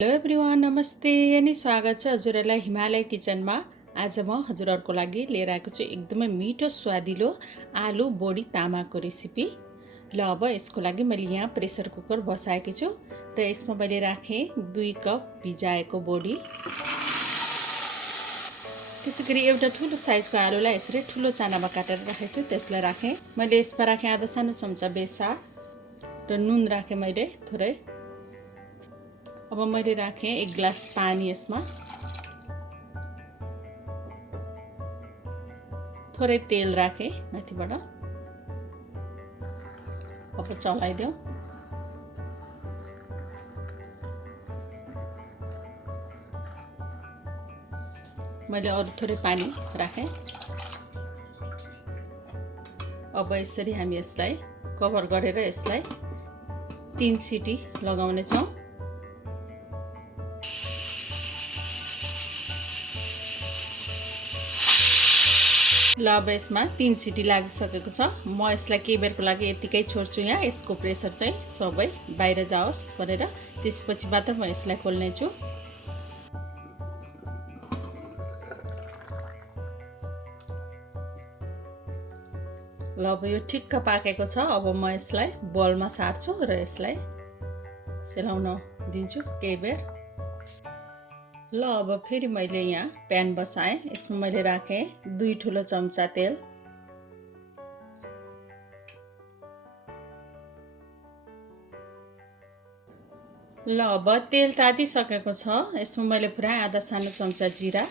Hello everyone, नमस्ते अनि स्वागत छ हजुरहरूलाई हिमालय किचनमा। आज म हजुरहरूको लागि लिएर आएको छु एकदमै मिठो स्वादिलो आलु बोडी तामाको रेसिपी। ल अब यसको लागि मैले यहाँ प्रेसर कुकर बसाएकी छु र यसमा मैले राखेँ 2 कप भिजाएको बोडी। त्यसैगरी एउटा ठुलो साइजको आलुलाई यसरी ठुलो चानामा काटेर राखेको छु, त्यसलाई राखेँ। मैले यसमा राखेँ आधा सानो चम्चा बेसार र नुन राखेँ मैले थोरै। अब मैले राखेँ 1 ग्लास पानी, यसमा थोरै तेल राखेँ माथिबाट। अब चलाइदेऊ। मैले अरू थोरै पानी राखेँ। अब यसरी हामी यसलाई कभर गरेर यसलाई 3 सिटी लगाउने छौँ। ल अब यसमा 3 सिटी लागिसकेको छ। म यसलाई केही बेरको लागि यतिकै छोड्छु यहाँ, यसको प्रेसर चाहिँ सबै बाहिर जाओस् भनेर। त्यसपछि मात्र म यसलाई खोल्ने छु। ल अब यो ठिक्क पाकेको छ। अब म यसलाई बलमा सार्छु र यसलाई सेलाउन दिन्छु केही बेर। ल अब फेरि मैले यहाँ प्यान बसाएँ। यसमा मैले राखेँ 2 ठुलो चम्चा तेल। ल अब तेल तातिसकेको छ। यसमा मैले पुरा आधा सानो चम्चा जिरा,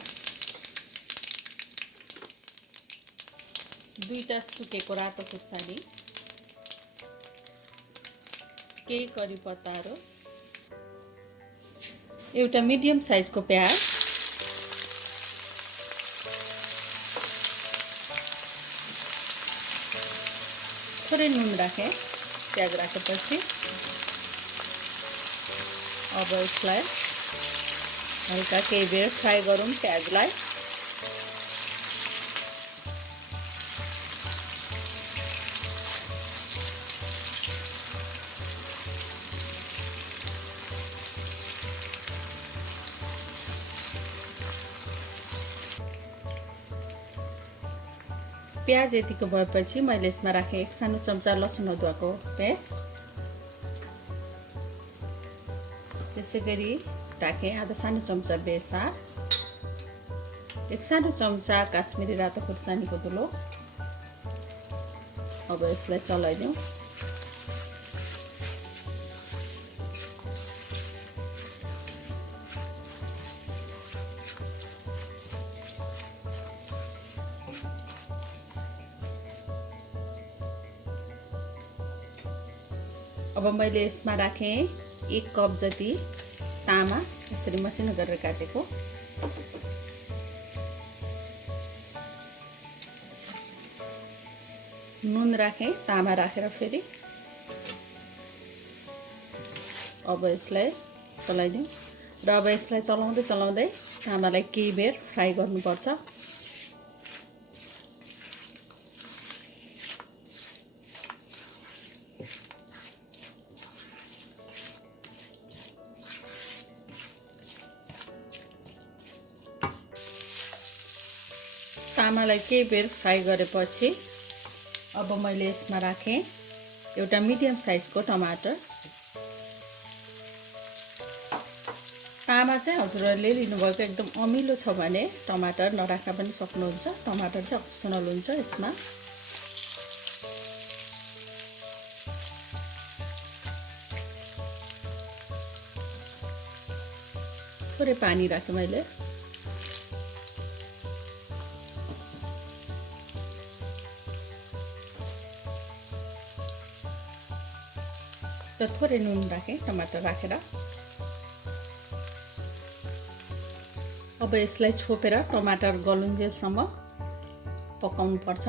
2टा सुकेको रातो खुर्सानी, केही करी पत्ताहरू, एउटा मिडियम साइजको प्याज, थोरै नुन राखेँ प्याज राखेपछि। अब यसलाई हल्का केही बेर फ्राई गरौँ प्याजलाई। प्याज यतिको भएपछि मैले यसमा राखेँ 1 सानो चम्चा लसुन अदुवाको पेस्ट। त्यसैगरी राखेँ आधा सानो चम्चा बेसार, 1 सानो चम्चा काश्मिरी रातो खुर्सानीको धुलो। अब यसलाई चलाइदेऊ। अब मैले यसमा राखेँ 1 कप जति तामा, यसरी मसिनो गरेर काटेको। नुन राखेँ तामा राखेर फेरि। अब यसलाई चलाइदिउँ र अब यसलाई चलाउँदै चलाउँदै तामालाई केही बेर फ्राई गर्नुपर्छ। तामालाई केही बेर फ्राई गरेपछि अब मैले यसमा राखेँ एउटा मिडियम साइजको टमाटर। तामा चाहिँ हजुरहरूले लिनुभएको एकदम अमिलो छ भने टमाटर नराख्न पनि सक्नुहुन्छ। टमाटर चाहिँ अप्सनल हुन्छ यसमा। थोरै पानी राखेँ मैले। र थोरै नुन राखेँ टमाटर राखेर। अब यसलाई छोपेर टमाटर गलुन्जेलसम्म पकाउनु पर्छ।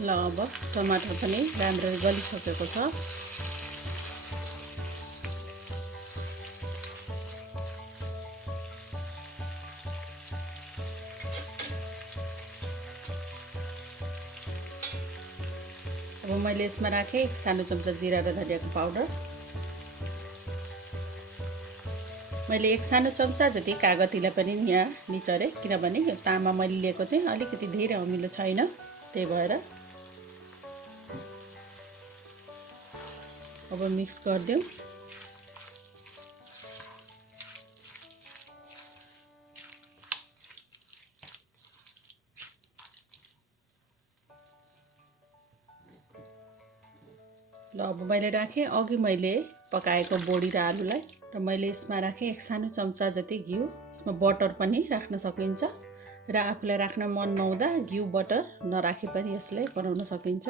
ल अब टमाटर पनि राम्ररी गलिसकेको छ। अब मैले यसमा राखेँ 1 सानो चम्चा जिरा र धनियाको पाउडर। मैले 1 सानो चम्चा जति कागतीलाई पनि यहाँ निचरे, किनभने यो तामा मैले लिएको चाहिँ अलिकति धेरै अमिलो छैन, त्यही भएर। अब मिक्स गरिदिउँ। ल अब मैले राखेँ अघि मैले पकाएको बोडी र आलुलाई, र मैले यसमा राखेँ 1 सानो चम्चा जति घिउ। यसमा बटर पनि राख्न सकिन्छ, र आफूलाई राख्न मन नहुँदा घिउ बटर नराखे पनि यसलाई बनाउन सकिन्छ।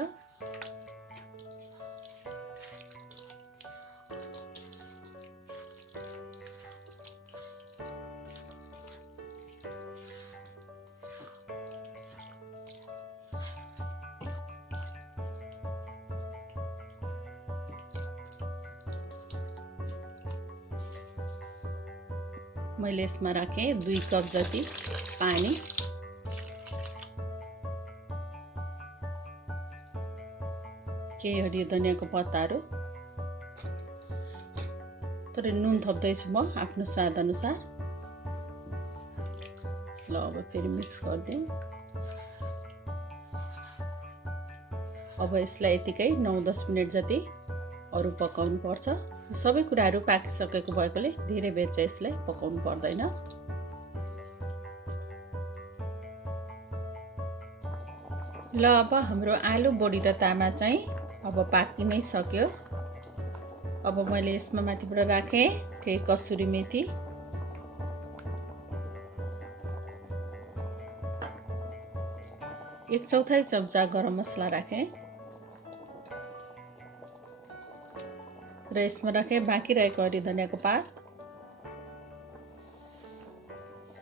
मैले यसमा राखेँ 2 कप जति पानी। केही हरियो धनियाको पत्ताहरू, तर नुन थप्दैछु म आफ्नो स्वाद अनुसार। ल अब फेरि मिक्स गरिदिउँ। अब यसलाई यतिकै 9-10 मिनट जति अरू पकाउनु पर्छ। सबै कुराहरू पाकिसकेको भएकोले धेरै बेर चाहिँ यसलाई पकाउनु पर्दैन। ल अब हाम्रो आलु बोडी र तामा चाहिँ अब पाकि नै सक्यो। अब मैले यसमा माथिबाट राखेँ केही कसुरी मेथी, एक चौथाई चम्चा गरम मसला राखेँ, र यसमा राखेँ बाँकी रहेको हरियो धनियाको पात।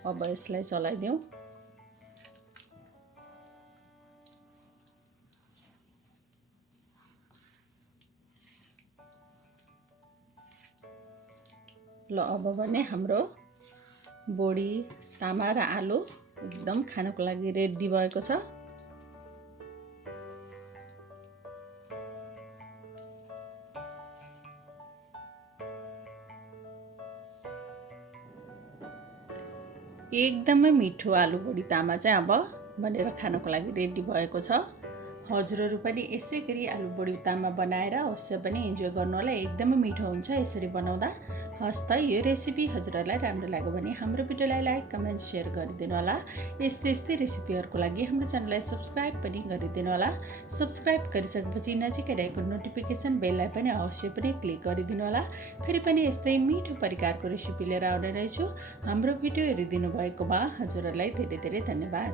अब यसलाई चलाइदिउँ। ल अब भने हाम्रो बोडी, तामा र आलु एकदम खानको लागि रेडी भएको छ। एकदमै मिठो आलु बोडी तामा चाहिँ अब बनेर खानको लागि रेडी भएको छ। हजुरहरू पनि यसै गरी आलु बोडी तामा बनाएर अवश्य पनि इन्जोय गर्नु होला। एकदमै मिठो हुन्छ यसरी बनाउँदा। हस् त, यो रेसिपी हजुरहरूलाई राम्रो लाग्यो भने हाम्रो भिडियोलाई लाइक, कमेन्ट, सेयर गरिदिनु होला। यस्तै रेसिपीहरूको लागि हाम्रो च्यानललाई सब्स्क्राइब पनि गरिदिनु होला। सब्स्क्राइब गरिसकेपछि नजिकै रहेको नोटिफिकेसन बेललाई पनि अवश्य पनि क्लिक गरिदिनु होला। फेरि पनि यस्तै मिठो परिकारको रेसिपी लिएर आउने रहेछु। हाम्रो भिडियो हेरिदिनु भएकोमा हजुरहरूलाई धेरै धेरै धन्यवाद।